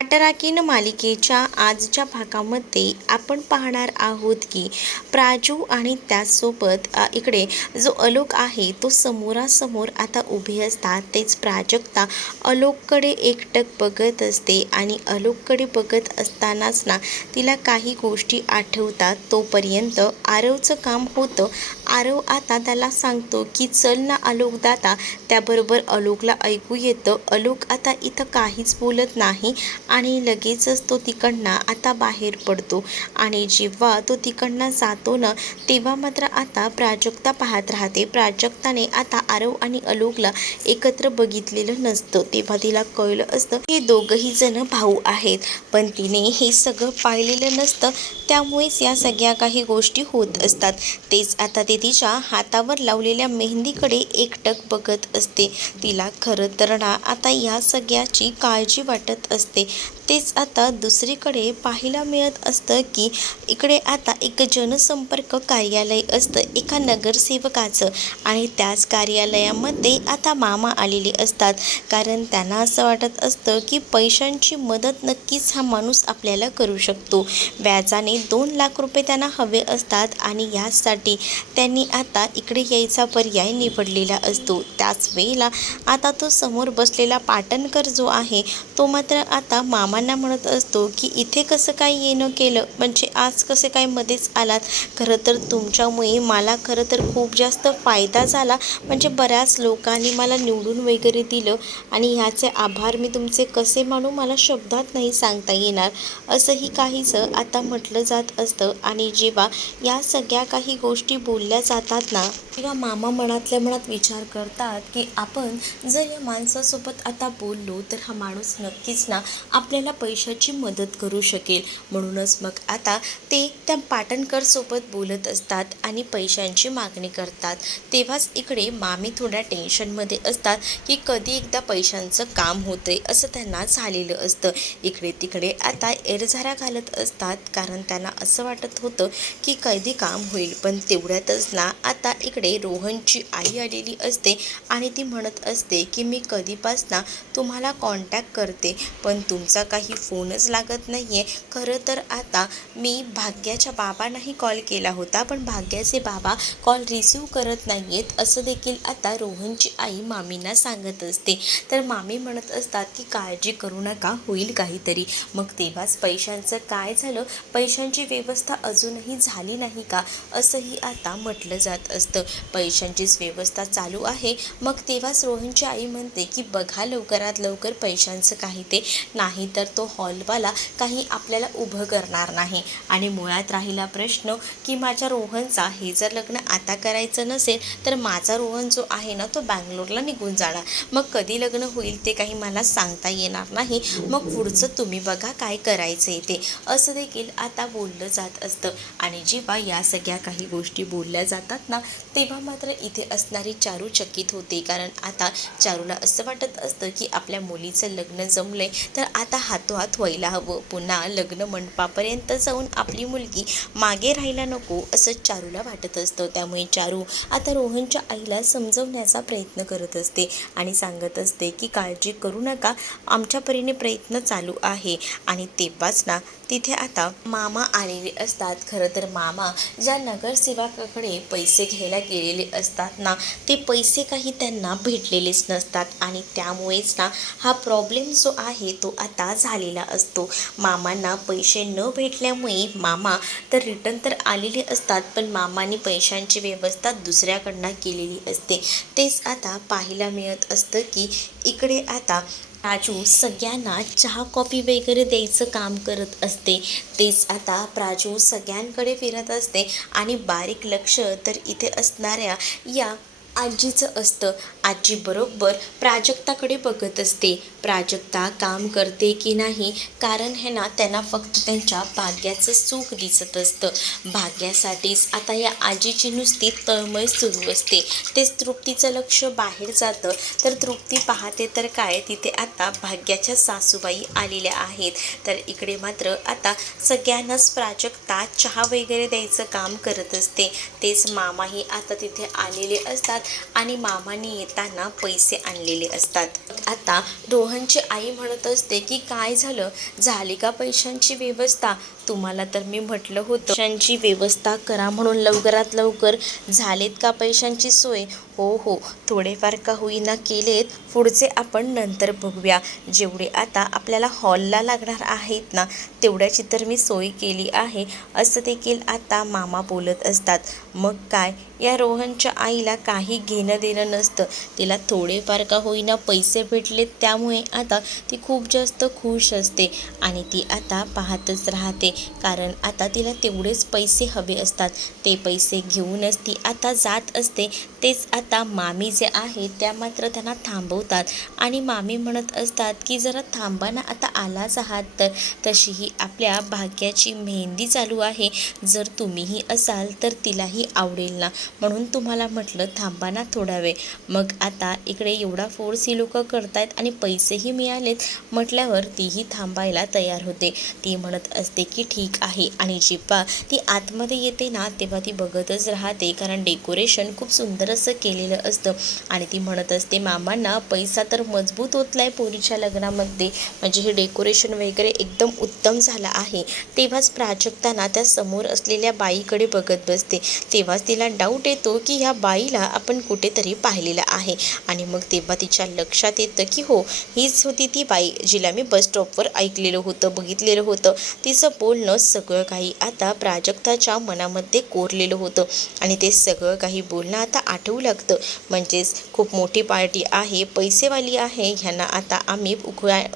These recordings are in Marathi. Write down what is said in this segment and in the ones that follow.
पटराखीन मालिकेच्या आजच्या भागामध्ये आपण पाहणार आहोत की प्राजू आणि त्याचसोबत इकडे जो आलोक आहे तो समोरासमोर आता उभे असतात. तेच प्राजक्ता आलोककडे एकटक बघत असते आणि आलोककडे बघत असतानाच ना तिला काही गोष्टी आठवतात. तोपर्यंत आरवचं काम होतं. आरव आता त्याला सांगतो की चल ना आलोक दादा. त्याबरोबर आलोकला ऐकू येतं. आलोक आता इथं काहीच बोलत नाही आणि लगेचच तो तिकडनं आता बाहेर पडतो आणि जेव्हा तो तिकडनं जातो ना तेव्हा मात्र आता प्राजक्ता पाहत राहते. प्राजक्ताने आता आरव आणि आलोकला एकत्र बघितलेलं नसतं. तेव्हा तिला कळलं असतं हे दोघंही जण भाऊ आहेत, पण तिने हे सगळं पाहिलेलं नसतं. त्यामुळेच या सगळ्या काही गोष्टी होत असतात. तेच आता ते तिच्या हातावर लावलेल्या मेहंदीकडे एकटक बघत असते. तिला खरं तर ना आता या सगळ्याची काळजी वाटत असते. तेच आता दुसरीकडे पाहायला मिळत असतं की इकडे आता एक जनसंपर्क कार्यालय असतं एका नगरसेवकाचं आणि त्याच कार्यालयामध्ये आता मामा आलेले असतात. कारण त्यांना असं वाटत असतं की पैशांची मदत नक्कीच हा माणूस आपल्याला करू शकतो. व्याजाने 2 लाख रुपये त्यांना हवे असतात आणि यासाठी त्यांनी आता इकडे यायचा पर्याय निवडलेला असतो. त्याच वेळेला आता तो समोर बसलेला पाटणकर जो आहे तो मात्र आता मामांना म्हणत असतो की इथे कसं काय येणं केलं, म्हणजे आज कसे काय मध्येच आलात. खरं तर तुमच्यामुळे मला खरं तर खूप जास्त फायदा झाला, म्हणजे बऱ्याच लोकांनी मला निवडून वगैरे दिलं आणि ह्याचे आभार मी तुमचे कसे मानू मला शब्दात नाही सांगता येणार, असंही काहीसं आता म्हटलं जात असतं. आणि जेव्हा या सगळ्या काही गोष्टी बोलल्या जातात ना तेव्हा मामा मनातल्या मनात विचार करतात की आपण जर या माणसासोबत आता बोललो तर हा माणूस नक्कीच ना आपल्याला पैशाची मदत करू शकेल. म्हणूनच मग आता ते त्या पाटणकर सोबत बोलत असतात आणि पैशांची मागणी करतात. तेव्हाच इकडे मामी थोड्या टेन्शनमध्ये असतात की कधी एकदा पैशांचं काम होतंय असं त्यांना झालेलं असतं. इकडे तिकडे आता एरझारा घालत असतात, कारण त्यांना असं वाटत होतं की कधी काम होईल. पण तेवढ्यातच ना आता इकडे रोहनची आई आलेली असते आणि ती म्हणत असते की मी कधीपासनं तुम्हाला कॉन्टॅक्ट करते पण तुमचा काही फोनच लागत नाही आहे. खरं तर आता मी भाग्याच्या बाबांनाही कॉल केला होता पण भाग्याचे बाबा कॉल रिसीव करत नाही आहेत, असं देखील आता रोहनची आई मामींना सांगत असते. तर मामी म्हणत असतात की काळजी करू नका, होईल काहीतरी. मग तेव्हाच पैशांचं काय झालं, पैशांची व्यवस्था अजूनही झाली नाही का, असंही आता म्हटलं जात असतं. पैशांचीच व्यवस्था चालू आहे. मग तेव्हाच रोहनची आई म्हणते की बघा लवकरात लवकर पैशांचं काही ते, नाही तर तो हॉलवाला काही आपल्याला उभं करणार नाही. आणि मुळात राहिला प्रश्न की माझ्या रोहनचा हे जर लग्न आता करायचं नसेल तर माझा रोहन जो आहे ना तो बँगलोरला निघून जाणार. मग कधी लग्न होईल ते काही मला सांगता येणार नाही. मग पुढचं तुम्ही बघा काय करायचं आहे ते, असं देखील आता बोललं जात असतं. आणि जेव्हा या सगळ्या काही गोष्टी बोलल्या जातात ना तेव्हा मात्र इथे असणारी चारू चकित होते. कारण आता चारूला असं वाटत असतं की आपल्या मुलीचं लग्न जमलंय तर आता हातोहात व्हायला हवं. पुन्हा लग्न मंडपापर्यंत जाऊन आपली मुलगी मागे राहायला नको असं चारूला वाटत असतं. त्यामुळे चारू आता रोहनच्या आईला समजवण्याचा प्रयत्न करत असते आणि सांगत असते की काळजी करू नका, आमच्या परीने प्रयत्न चालू आहे. आणि तेव्हाच ना तिथे आता मामा आलेले असतात. खरं तर मामा ज्या नगरसेवकाकडे पैसे घ्यायला गेलेले असतात ना ते पैसे काही त्यांना भेटलेलेच नसतात आणि त्यामुळेच ना हा प्रॉब्लेम जो आहे तो आता झालेला असतो. मामांना पैसे न भेटल्यामुळे मामा तर रिटर्न तर आलेले असतात पण मामांनी पैशांची व्यवस्था दुसऱ्याकडनं केलेली असते. तेच आता पाहायला मिळत असतं की इकडे आता प्राजू सगळ्यांना चहा कॉफी वगैरे द्यायचं काम करत असते. तेच आता प्राजू सगळ्यांकडे फिरत असते आणि बारीक लक्ष तर इथे असणाऱ्या या आजीचं असतं. आजी बरोबर प्राजक्ताकडे बघत असते. प्राजक्ता काम करते की नाही, कारण हे ना त्यांना फक्त त्यांच्या भाग्याचं सुख दिसत असतं. भाग्यासाठीच आता या आजीची नुसती तळमळ सुरू असते. तेच तृप्तीचं लक्ष बाहेर जातं तर तृप्ती पाहते तर काय तिथे आता भाग्याच्या सासूबाई आलेल्या आहेत. तर इकडे मात्र आता सगळ्यांनाच प्राजक्ता चहा वगैरे द्यायचं काम करत असते. तेच मामाही आता तिथे आलेले असतात आणि मामाने येताना पैसे आणलेले असतात। आता रोहनची आई म्हणत असते की काय झालं, झाली का पैशांची व्यवस्था? तुम्हाला तर मी म्हटलं होतं पैशांची व्यवस्था करा म्हणून, लवकरात लवकर झालेत का पैशांची सोय? हो हो, थोडेफार का होईना केलेत, पुढचे आपण नंतर बघूया। जेवढे आता आपल्याला हॉलला लागणार आहेत ना तेवढ्याची तर मी सोय केली आहे, असं देखील आता मामा बोलत असतात। मग काय, या रोहनच्या आईला काही घेणं देणं नसतं, तिला थोडेफार का होईना पैसे भेटलेत त्यामुळे आता ती खूप जास्त खुश असते आणि ती आता पाहतच राहते, कारण आता तिला तेवढेच पैसे हवे असतात। ते पैसे घेऊनच ती आता जात असते। तेच आता मामी जे आहे त्या मात्र त्यांना थांबवतात आणि मामी म्हणत असतात की जरा थांबा ना, आता आलाच आहात तर, तशीही आपल्या भाग्याची मेहंदी चालू आहे, जर तुम्हीही असाल तर तिलाही आवडेल ना, म्हणून तुम्हाला म्हटलं थांबा ना थोडा वेळ। मग आता इकडे एवढा फोर्स ही लोक करतायत आणि पैसेही मिळालेत म्हटल्यावर तीही थांबायला तयार होते। ती म्हणत असते की ठीक आहे, आणि जेव्हा ती आतमध्ये येते ना तेव्हा ती बघतच राहते, कारण डेकोरेशन खूप सुंदर असं केलेलं असतं आणि ती म्हणत असते मामांना पैसा तर मजबूत ओतलाय पोरीच्या लग्नामध्ये, म्हणजे हे डेकोरेशन वगैरे एकदम उत्तम झालं आहे। तेव्हाच प्राजक्ता ना त्या समोर असलेल्या बाईकडे बघत बसते, तेव्हाच तिला डाऊट येतो की ह्या बाईला आपण कुठेतरी पाहिलेलं आहे आणि मग तेव्हा तिच्या लक्षात येतं की हो, हीच होती ती बाई जिला मी बस स्टॉपवर ऐकलेलं होतं, बघितलेलं होतं। तिचं बोलणं सगळं काही आता प्राजक्ताच्या मनामध्ये कोरलेलं होतं आणि ते सगळं काही बोलणं आता आठवू लागतं। म्हणजेच खूप मोठी पार्टी आहे, पैसेवाली आहे, ह्यांना आता आम्ही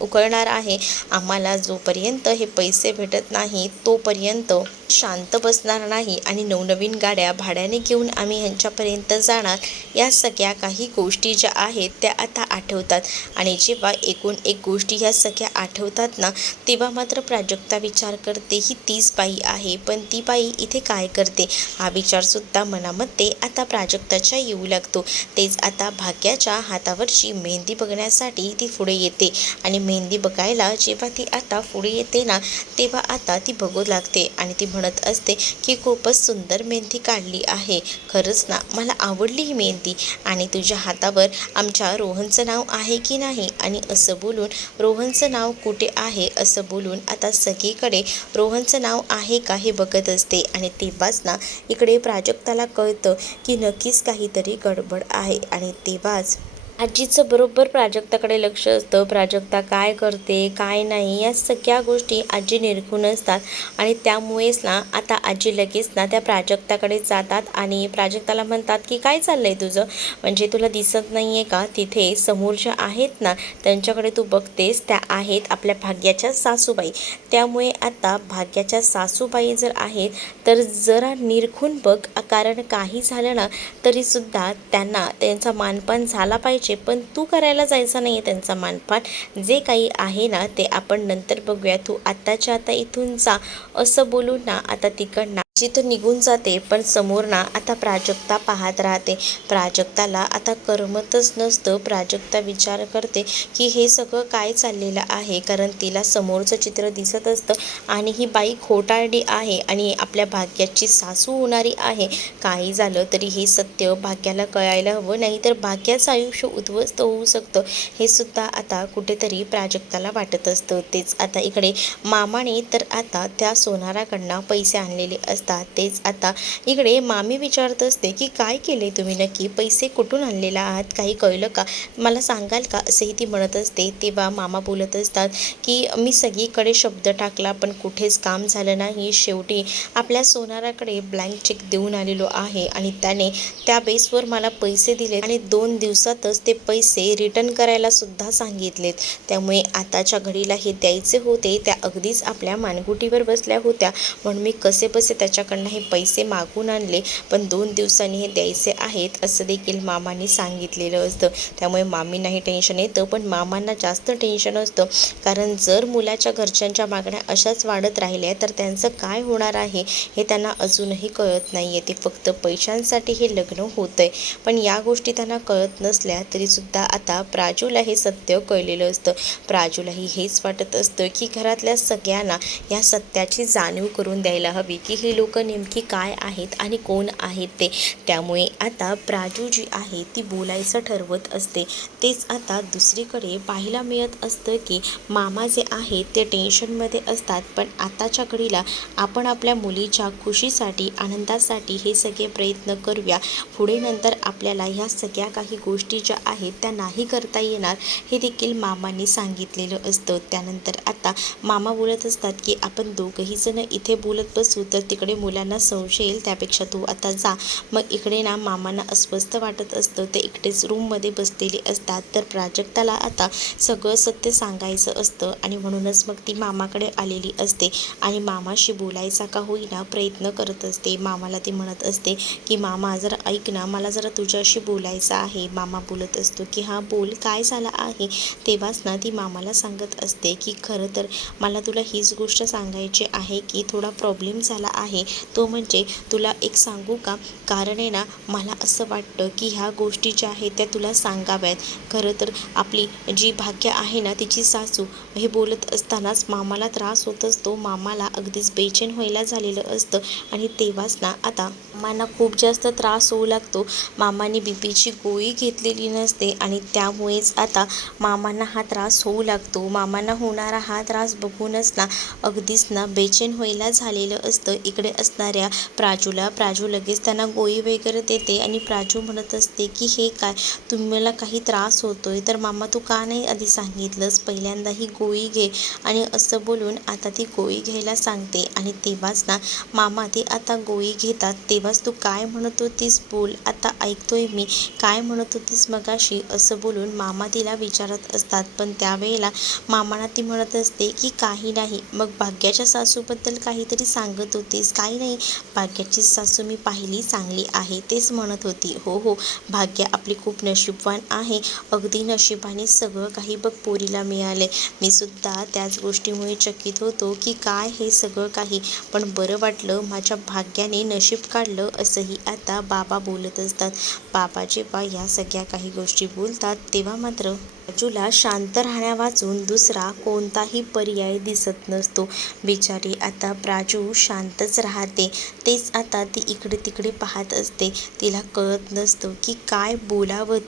उकळणार आहे, आम्हाला जोपर्यंत हे पैसे भेटत नाही तोपर्यंत शांत बसणार नाही आणि नवनवीन गाड्या भाड्याने घेऊन आम्ही ह्यांच्यापर्यंत जाणार। या सगळ्या काही गोष्टी ज्या आहेत त्या आता आठवतात आणि जेव्हा एकूण एक गोष्टी ह्या सगळ्या आठवतात ना तेव्हा मात्र प्राजक्ता विचार करते ही तीच बाई आहे, पण ती बाई इथे काय करते, हा विचारसुद्धा मनामध्ये आता प्राजक्ताच्या येऊ लागतो। तेच आता भाग्याच्या हातावरची मेहंदी बघण्यासाठी ती पुढे येते आणि मेहंदी बघायला जेव्हा ती आता पुढे येते ना तेव्हा आता ती बघू लागते आणि ती म्हणत असते की खूपच सुंदर मेहंदी काढली आहे, खरंच ना मला आवडली ही मेहंदी, आणि तुझ्या हातावर आमच्या रोहनचं नाव आहे की नाही? आणि असं बोलून रोहनचं नाव कुठे आहे असं बोलून आता सगळीकडे रोहनचं नाव आहे का हे बघत असते आणि तेव्हाच ना इकडे प्राजक्ताला कळतं की नक्कीच काहीतरी गडबड आहे आणि तेव्हाच आजीचं बरोबर प्राजक्ताकडे लक्ष असतं। प्राजक्ता काय करते काय नाही या सगळ्या गोष्टी आजी निरखून असतात आणि त्यामुळेच ना आता आजी लगेच ना त्या प्राजक्ताकडे जातात आणि प्राजक्ताला म्हणतात की काय चाललंय तुझं, म्हणजे तुला दिसत नाही आहे का, तिथे समोर ज्या आहेत ना त्यांच्याकडे तू बघतेस त्या आहेत आपल्या भाग्याच्या सासूबाई, त्यामुळे आता भाग्याच्या सासूबाई जर आहेत तर जरा निरखून बघ, कारण काही झालं ना तरीसुद्धा त्यांना त्यांचा मानपान झाला पाहिजे, पण तू करायला जायचं नाही आहे त्यांचा मानपान, जे काही आहे ना ते आपण नंतर बघूया, तू आत्ताच्या आता इथून जा, असं बोलून ना आता तिकडनं जिथं निघून जाते। पण समोर ना आता प्राजक्ता पाहत राहते, प्राजक्ताला आता करमतच नसतं। प्राजक्ता विचार करते की हे सगळं काय चाललेलं आहे, कारण तिला समोरचं चित्र दिसत असतं आणि ही बाई खोटारडी आहे आणि आपल्या भाग्याची सासू होणारी आहे। काही झालं तरी हे सत्य भाग्याला कळायला हवं, नाही तर भाग्याचं आयुष्य उद्ध्वस्त होऊ शकतं, हे सुद्धा आता कुठेतरी प्राजक्ताला वाटत असतं। तेच आता इकडे मामाने तर आता त्या सोनाराकडनं पैसे आणलेले असतात। तेच आता इकडे मामी विचारत असते की काय केले तुम्ही नक्की, पैसे कुठून आणलेले आहात, काही कळलं का, मला सांगाल का, असेही ती म्हणत असते। तेव्हा मामा बोलत असतात की मी सगळीकडे शब्द टाकला पण कुठेच काम झालं नाही, शेवटी आपल्या सोनाराकडे ब्लँक चेक देऊन आलेलो आहे आणि त्याने त्या बेसवर मला पैसे दिले आणि 2 दिवसातच ते पैसे रिटर्न करायला सुद्धा सांगितलेत, त्यामुळे आताच्या घडीला हे द्यायचे होते, त्या अगदीच आपल्या मानगुटीवर बसल्या होत्या, म्हणून मी कसे बसे त्याच्याकडनं हे पैसे मागून आणले, पण 2 दिवसांनी हे द्यायचे आहेत असं देखील मामांनी सांगितलेलं असतं। त्यामुळे मामींनाही टेन्शन येतं, पण मामांना जास्त टेन्शन असतं, कारण जर मुलाच्या घरच्यांच्या मागण्या अशाच वाढत राहिल्या तर त्यांचं काय होणार आहे हे त्यांना अजूनही कळत नाही आहे। ते फक्त पैशांसाठी हे लग्न होतं आहे, पण या गोष्टी त्यांना कळत नसल्या तरीसुद्धा आता प्राजूला हे सत्य कळलेलं असतं। प्राजूलाही हेच वाटत असतं की घरातल्या सगळ्यांना या सत्याची जाणीव करून द्यायला हवी की ही लोक नेमकी काय आहेत आणि कोण आहेत ते. त्यामुळे आता प्राजू जी आहे ती बोलायचं ठरवत असते. तेच आता दुसरीकडे पाहायला मिळत असतं की मामा जे आहेत ते टेन्शनमध्ये असतात. पण आताच्या घडीला आपण आपल्या मुलीच्या खुशीसाठी, आनंदासाठी हे सगळे प्रयत्न करूया. पुढे नंतर आपल्याला ह्या सगळ्या काही गोष्टी ज्या आहेत त्या नाही करता येणार हे देखील मामांनी सांगितलेलं असतं. त्यानंतर आता मामा बोलत असतात की आपण दोघंही जण इथे बोलत बसू तर तिकडे मुलांना संशय येईल, त्यापेक्षा तू आता जा. मग इकडे ना मामांना अस्वस्थ वाटत असतं. ते इकडेच रूममध्ये बसलेले असतात. तर प्राजक्ताला आता सगळं सत्य सांगायचं असतं आणि म्हणूनच मग ती मामाकडे आलेली असते आणि मामाशी बोलायचा का होईना प्रयत्न करत असते. मामाला ती म्हणत असते की मामा जरा ऐक ना, मला जरा तुझ्याशी बोलायचं आहे. मामा बोलत असतो की हां बोल, काय झालं आहे. तेव्हाच ना ती मामाला सांगत असते की खरं तर मला तुला हीच गोष्ट सांगायची आहे की थोडा प्रॉब्लेम झाला आहे. तो म्हणजे तुला एक सांगू का, कारण आहे ना मला असं वाटतं की ह्या गोष्टी ज्या आहेत त्या तुला सांगाव्यात. खरं तर आपली जी भाग्य आहे ना तिची सासू, हे बोलत असतानाच मामाला त्रास होत असतो. मामाला अगदीच बेचैन व्हायला झालेलं असतं आणि तेव्हाच ना आता मामांना खूप जास्त त्रास होऊ लागतो. मामांनी बीपीची गोळी घेतलेली नसते आणि त्यामुळेच आता मामांना हा त्रास होऊ लागतो. मामांना होणारा हा त्रास बघूनच ना अगदीच ना बेचैन व्हायला झालेलं असतं. इकडे असणाऱ्या प्राजू लगेच त्यांना गोळी वगैरे देते आणि प्राजू म्हणत असते की हे काय, तुम्हाला काही त्रास होतोय तर मामा तू का नाही आधी सांगितलंस, पहिल्यांदा ही गोळी घे. आणि असं बोलून आता ती गोळी घ्यायला सांगते आणि तेव्हाच ना मामा ती आता गोळी घेतात. तेव्हाच तू काय म्हणत होतीस बोल, आता ऐकतोय मी, काय म्हणत होतीस मगाशी, असं बोलून मामा तिला विचारत असतात. पण त्यावेळेला मामांना ती म्हणत असते की काही नाही. मग भाग्याच्या सासूबद्दल काहीतरी सांगत होतीस. काही नाही, भाग्याची सासू मी पाहिली, चांगली आहे तेच म्हणत होती. हो हो, भाग्य आपली खूप नशीबवान आहे. अगदी नशिबाने सगळं काही बघ पोरीला मिळाले. मी सुद्धा त्याच गोष्टीमुळे चकित होतो की काय हे सगळं काही, पण बरं वाटलं माझ्या भाग्याने नशीब काढलं, असंही आता बाबा बोलत असतात. बाबा जेव्हा या सगळ्या काही गोष्टी बोलतात तेव्हा मात्र प्राजूला शांत राहण्यावाचून दुसरा कोणताही पर्याय दिसत नसतो. बिचारी आता प्राजू शांतच राहते. तेच आता ती इकडे तिकडे पाहत असते. तिला कळत नसतं की काय बोलावं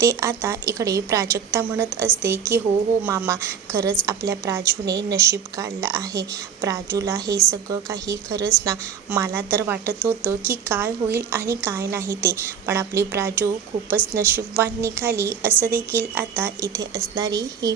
ते आता इकडे प्राजक्ता म्हणत असते की हो हो मामा, खरंच आपल्या प्राजूने नशीब काढलं आहे. प्राजूला हे सगळं काही खरंच ना मला तर वाटत होतं की काय होईल आणि काय नाही ते, पण आपली प्राजू खूपच नशीबवान निघाली, असं देखील आता इथे असणारी ही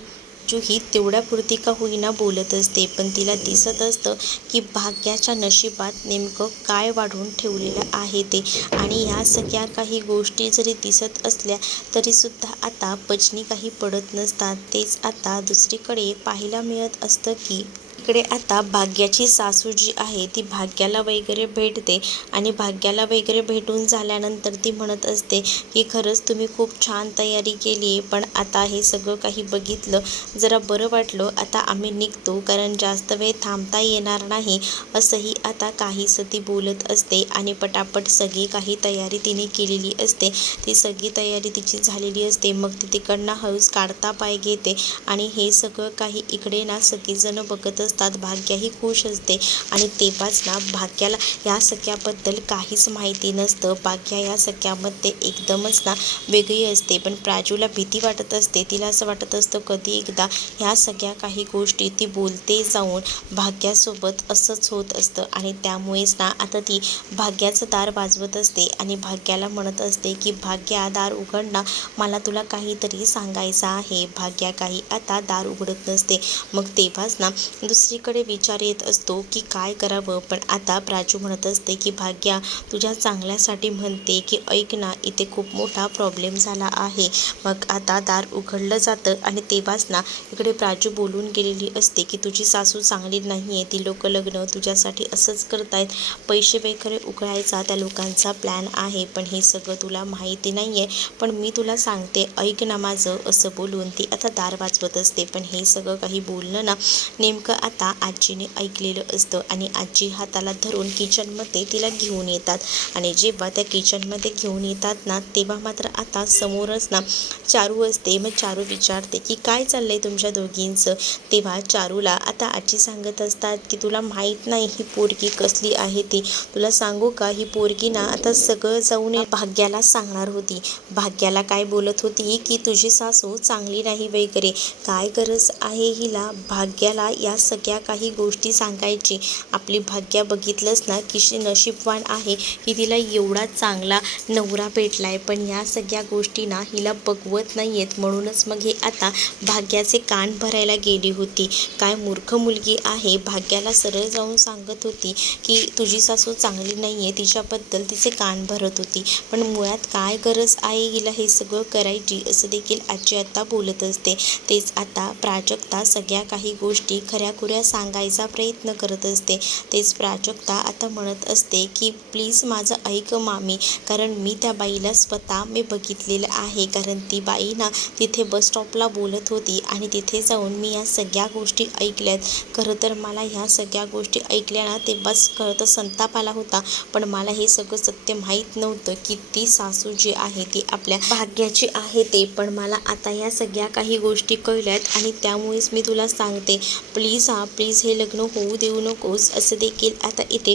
ही तेवढ्यापुरती का होईना बोलत असते. पण तिला दिसत असतं की भाग्याच्या नशिबात नेमकं काय वाढून ठेवलेलं आहे ते, आणि ह्या सगळ्या काही गोष्टी जरी दिसत असल्या तरीसुद्धा आता पचनी काही पडत नसतात. तेच आता दुसरीकडे पाहायला मिळत असतं की इकडे आता भाग्याची सासू जी आहे ती भाग्याला वगैरे भेटते आणि भाग्याला वगैरे भेटून झाल्यानंतर ती म्हणत असते की खरंच तुम्ही खूप छान तयारी केली आहे, पण आता हे सगळं काही बघितलं जरा बरं वाटलं, आता आम्ही निघतो कारण जास्त वेळ थांबता येणार नाही, असंही आता काहीसं ती बोलत असते. आणि पटापट सगळी काही तयारी तिने केलेली असते. ती सगळी तयारी तिची झालेली असते. मग ती तिकडनं हळूच काढता पाय घेते आणि हे सगळं काही इकडे ना सगळीजणं बघत असतात. भाग्याही खुश असते आणि तेव्हाच ना भाग्याला या सगळ्याबद्दल काहीच माहिती नसतं. भाग्या या सगळ्यामध्ये एकदमच ना वेगळी असते. पण प्राजूला भीती वाटत असते. तिला असं वाटत असतं कधी एकदा ह्या सगळ्या काही गोष्टी ती बोलते जाऊन भाग्यासोबत असंच होत असतं आणि त्यामुळेच ना आता ती भाग्याचं दार वाजवत असते आणि भाग्याला म्हणत असते की भाग्या दार उघड ना, मला तुला काहीतरी सांगायचं आहे. भाग्या काही आता दार उघडत नसते. मग तेव्हाच ना दुसरीकडे विचार येत असतो की काय करावं. पण आता प्राजू म्हणत असते की भाग्या तुझ्या चांगल्यासाठी म्हणते की ऐक ना, इथे खूप मोठा प्रॉब्लेम झाला आहे. मग आता दार उघडलं जातं आणि तेव्हाच ना इकडे प्राजू बोलून गेलेली असते की तुझी सासू चांगली नाही आहे, ती लोक लग्न तुझ्यासाठी असंच करतायत, पैसे वगैरे उकळायचा त्या लोकांचा प्लॅन आहे, पण हे सगळं तुला माहिती नाही आहे, पण मी तुला सांगते ऐक ना माझं, असं बोलून ती आता दार वाजवत असते. पण हे सगळं काही बोलणं ना नेमकं आता आजीने ऐकलेलं असतं आणि आजी हाताला धरून किचनमध्ये तिला घेऊन येतात. आणि जेव्हा त्या किचनमध्ये घेऊन येतात ना, तेव्हा मात्र आता समोरच ना चारू असते. मग चारू विचारते की काय चाललंय तुमच्या दोघींचं. तेव्हा चारूला आता आजी सांगत असतात की तुला माहीत नाही ही पोरगी कसली आहे ती. तुला सांगू का, ही पोरगी ना आता सगळं जाऊन भाग्याला सांगणार होती. भाग्याला काय बोलत होती की तुझी सासू चांगली नाही वगैरे. काय गरज आहे हिला भाग्याला या सगळ्या काही गोष्टी सांगायची. आपली भाग्या बघितलंच ना किती नशीबवान आहे की तिला एवढा चांगला नवरा भेटलाय. पण या सगळ्या गोष्टी ना हिला बघवत नाही आहेत. म्हणूनच मग हे आता भाग्याचे कान भरायला गेली होती. काय मूर्ख मुलगी आहे. भाग्याला सरळ जाऊन सांगत होती की तुझी सासू चांगली नाही आहे, तिच्याबद्दल तिचे कान भरत होती. पण मुळात काय गरज आहे हिला हे सगळं करायची, असं देखील आजी आता बोलत असते. तेच आता प्राजक्ता सगळ्या काही गोष्टी खऱ्याखुऱ्या सांगायचा प्रयत्न करत असते. तेच प्राजक्ता आता म्हणत असते की प्लीज माझं ऐक मामी, कारण मी त्या बाईला स्वतः मी बघितलेलं आहे. कारण ती बाई ना तिथे बस स्टॉपला बोलत होती आणि तिथे जाऊन मी या सगळ्या गोष्टी ऐकल्यात. खरं तर मला ह्या सगळ्या गोष्टी ऐकल्या ना तेव्हाच खरं तर संताप आला होता. पण मला हे सगळं सत्य माहीत नव्हतं की ती सासू जी आहे ती आपल्या भाग्याची आहे ते. पण मला आता या सगळ्या काही गोष्टी कळल्यात आणि त्यामुळेच मी तुला सांगते, प्लीज प्लीज हे लग्न होऊ देऊ नकोस, असं देखील आता इथे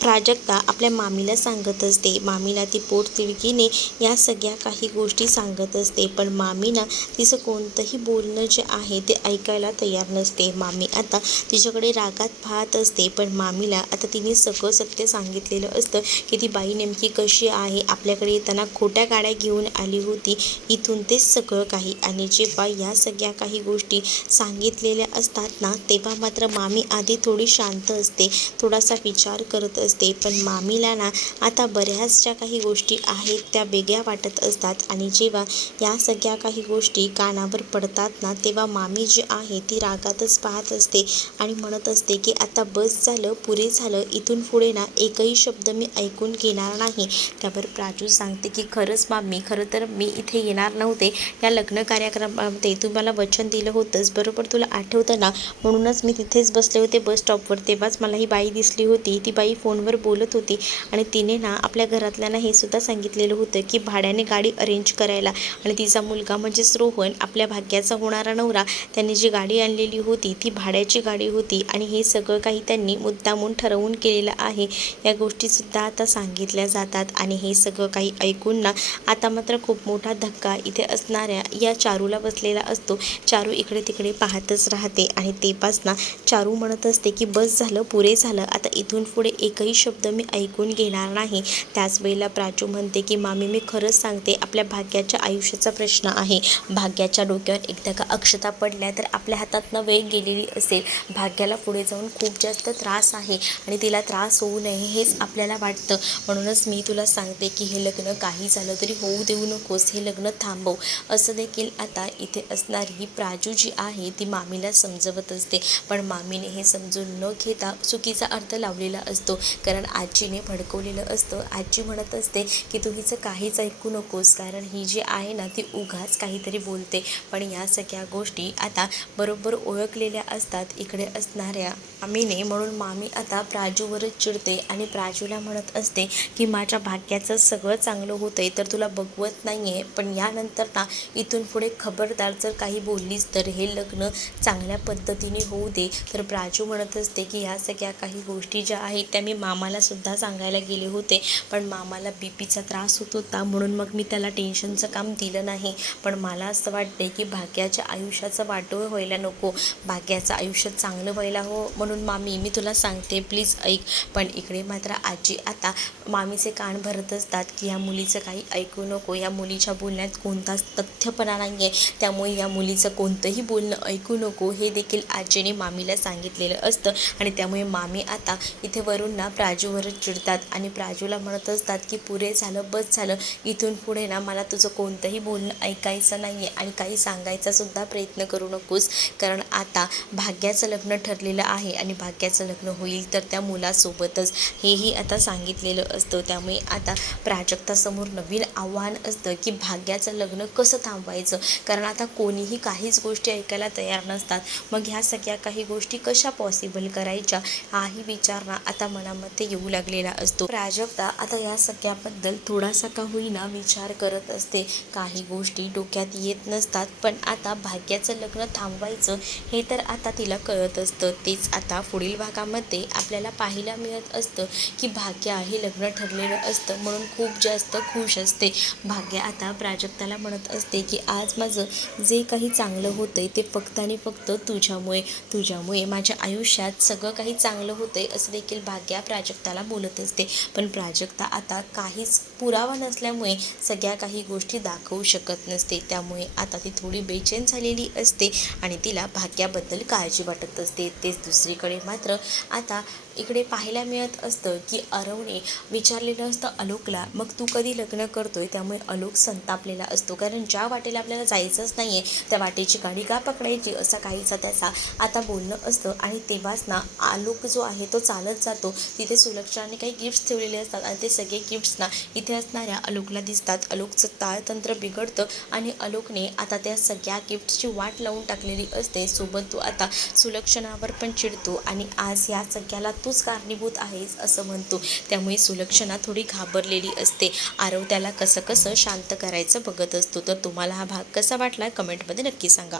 प्राजक्ता आपल्या मामीला सांगत असते. मामीला ती पोटतिडकीने या सगळ्या काही गोष्टी सांगत असते. पण मामी ना तिचं कोणतंही बोलणं जे आहे ते ऐकायला तयार नसते. मामी आता तिच्याकडे रागात पाहत असते. पण मामीला आता तिने सगळं सत्य सांगितलेलं असतं की ती बाई नेमकी कशी आहे. आपल्याकडे येताना खोट्या गाड्या घेऊन आली होती, इथून ते सगळं काही. आणि जेव्हा या सगळ्या काही गोष्टी सांगितलेल्या असतात ना तेव्हा मात्र मामी आधी थोडी शांत असते, थोडासा विचार करत असते. पण मामीला ना आता बऱ्याच ज्या काही गोष्टी आहेत त्या वेगळ्या वाटत असतात. आणि जेव्हा या सगळ्या काही गोष्टी कानावर पडतात ना तेव्हा मामी जी आहे ती रागातच पाहत असते आणि म्हणत असते की आता बस झालं, पुरे झालं, इथून पुढे ना एकही शब्द मी ऐकून घेणार नाही. त्यावर प्राजू सांगते की खरंच मामी, खरं तर मी इथे येणार नव्हते. या लग्न कार्यक्रमामध्ये तुम्हाला वचन दिलं होतंच, बरोबर तुला आठवतं ना. म्हणूनच मी तिथेच बसले होते बस स्टॉपवर. तेव्हाच मला ही बाई दिसली होती. ती बाई फोनवर बोलत होती आणि तिने ना आपल्या घरातल्यांना हे सुद्धा सांगितलेलं होतं की भाड्याने गाडी अरेंज करायला. आणि तिचा मुलगा म्हणजेच रोहन, आपल्या भाग्याचा होणारा नवरा, त्यांनी जी गाडी आणलेली होती ती भाड्याची गाडी होती. आणि हे सगळं काही त्यांनी मुद्दामून ठरवून केलेलं आहे. या गोष्टीसुद्धा आता सांगितल्या जातात. आणि हे सगळं काही ऐकून ना आता मात्र खूप मोठा धक्का इथे असणाऱ्या या चारूला बसलेला असतो. चारू इकडे तिकडे पाहतच राहते आणि तेव्हाच ना चारू म्हणत असते की बस झालं, पुरे झालं, आता इथून पुढे एकही शब्द मी ऐकून घेणार नाही. त्याच वेळेला प्राजू म्हणते की मामी मी खरंच सांगते, आपल्या भाग्याच्या आयुष्याचा प्रश्न आहे. भाग्याच्या डोक्यावर एकदा का अक्षता पडल्या तर आपल्या हातातनं वेळ गेलेली असेल. भाग्याला पुढे जाऊन खूप जास्त त्रास आहे आणि तिला त्रास होऊ नये हेच आपल्याला वाटतं. म्हणूनच मी तुला सांगते की हे लग्न काही झालं तरी होऊ देऊ नकोस, हे लग्न थांबव, असं देखील आता इथे असणारी ही प्राजू जी आहे ती मामीला समजवत असते. पण मामीने हे समजून न घेता चुकीचा अर्थ लावलेला असतो. कारण आजीने भडकवलेलं असतं. आजी म्हणत असते की तू हिचं काहीच ऐकू नकोस, कारण ही जी आहे ना ती उगाच काहीतरी बोलते. पण या सगळ्या गोष्टी आता बरोबर ओळखलेल्या असतात इकडे असणाऱ्या मामीने. म्हणून मामी आता प्राजूवरच चिडते आणि प्राजूला म्हणत असते की माझ्या भाग्याचं सगळं चांगलं होतंय तर तुला बघवत नाही आहे. पण यानंतर ना इथून पुढे खबरदार जर काही बोललीस तर हे लग्न चांगल्या पद्धतीने होऊ दे. तर प्राजू म्हणत असते की ह्या सगळ्या काही गोष्टी ज्या आहेत त्या मी मामाला सुद्धा सांगायला गेले होते. पण मामाला बीपीचा त्रास होत होता म्हणून मग मी त्याला टेन्शनचं काम दिलं नाही. पण मला असं वाटते की भाग्याच्या आयुष्याचं वाटोळ व्हायला नको, भाग्याचं आयुष्य चांगलं व्हायला हो. म्हणून मामी मी तुला सांगते प्लीज ऐक. पण इकडे मात्र आजी आता मामीचे कान भरत असतात की ह्या मुलीचं काही ऐकू नको, या मुलीच्या बोलण्यात कोणताच तथ्यपणा नाही आहे, त्यामुळे या मुलीचं कोणतंही बोलणं ऐकू नको, हे देखील आजीने मामीला सांगितलेलं असतं. आणि त्यामुळे मामी आता इथे वरून ना प्राजूवरच चिडतात आणि प्राजूला म्हणत असतात की पुरे झालं, बस झालं, इथून पुढे ना मला तुझं कोणतंही बोलणं ऐकायचं नाही आहे आणि काही सांगायचासुद्धा प्रयत्न करू नकोस, कारण आता भाग्याचं लग्न ठरलेलं आहे आणि भाग्याचं लग्न होईल तर त्या मुलासोबतच, हेही आता सांगितलेलं असतं. त्यामुळे आता प्राजक्तासमोर नवीन आव्हान असतं की भाग्याचं लग्न कसं थांबवायचं, कारण आता कोणीही काहीच गोष्टी ऐकायला तयार नसतात. मग ह्या सगळ्या काही गोष्टी कशा पॉसिबल करायच्या, हाही विचार ना आता मनामध्ये येऊ लागलेला असतो. प्राजक्ता आता या सगळ्याबद्दल थोडासा का होईना विचार करत असते. काही गोष्टी डोक्यात येत नसतात, पण आता भाग्याचं लग्न थांबवायचं हे तर आता तिला कळत असतं. तेच आता पुढील भागामध्ये आपल्याला पाहायला मिळत असतं की भाग्या हे लग्न ठरलेलं असतं म्हणून खूप जास्त खुश असते. भाग्या आता प्राजक्ताला म्हणत असते की आज माझं जे काही चांगलं होतंय ते फक्त आणि फक्त तुझ्यामुळे माझ्या आयुष्यात सगळं काही चांगलं होतंय, असं देखील भाग्या प्राजक्ताला बोलत असते. पण प्राजक्ता आता काहीच पुरावा नसल्यामुळे सगळ्या काही गोष्टी दाखवू शकत नसते. त्यामुळे आता ती थोडी बेचैन झालेली असते आणि तिला भाग्याबद्दल काळजी वाटत असते. तेच दुसरीकडे मात्र आता इकडे पाहायला मिळत असतं की आरवने विचारलेलं असतं आलोकला, मग तू कधी लग्न करतोय. त्यामुळे आलोक संतापलेला असतो, कारण ज्या वाटेला आपल्याला जायचंच नाही आहे त्या वाटेची गाडी का पकडायची, असा काहीचा त्याचा आता बोलणं असतं. आणि तेव्हाच ना आलोक जो आहे तो चालत जातो. तिथे सुलक्षणाने काही गिफ्ट्स ठेवलेले असतात आणि ते सगळे गिफ्ट्स ना इथे असणाऱ्या आलोकला दिसतात. आलोकचं ताळतंत्र बिघडतं आणि आलोकने आता त्या सगळ्या गिफ्ट्सची वाट लावून टाकलेली असते. सोबत तो आता सुलक्षणावर पण चिडतो आणि आज या सगळ्याला तूच कारणीभूत आहेस असं म्हणतो. त्यामुळे सुलक्षणा थोडी घाबरलेली असते. आरव त्याला कसं कसं शांत करायचं बघत असतो. तर तुम्हाला हा भाग कसा वाटला कमेंटमध्ये नक्की सांगा.